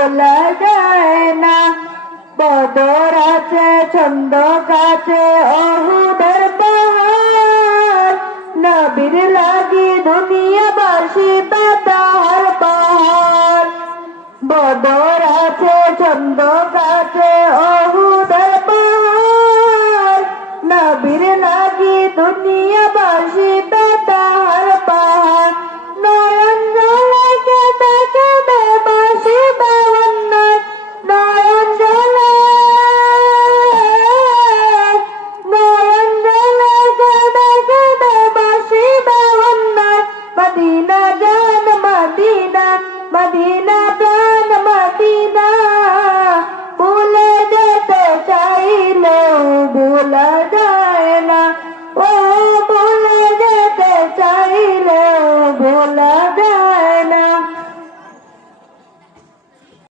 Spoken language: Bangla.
বলা যায় না। বদর আছে ছন্দ কাছে অহুদের পাহাড়, নবীর লাগি দুনিয়াবাসী বেতার পাহাড়। বদর আছে ছন্দ কাছে অহুদের পাহাড়, নবীর লাগি দুনিয়াবাসী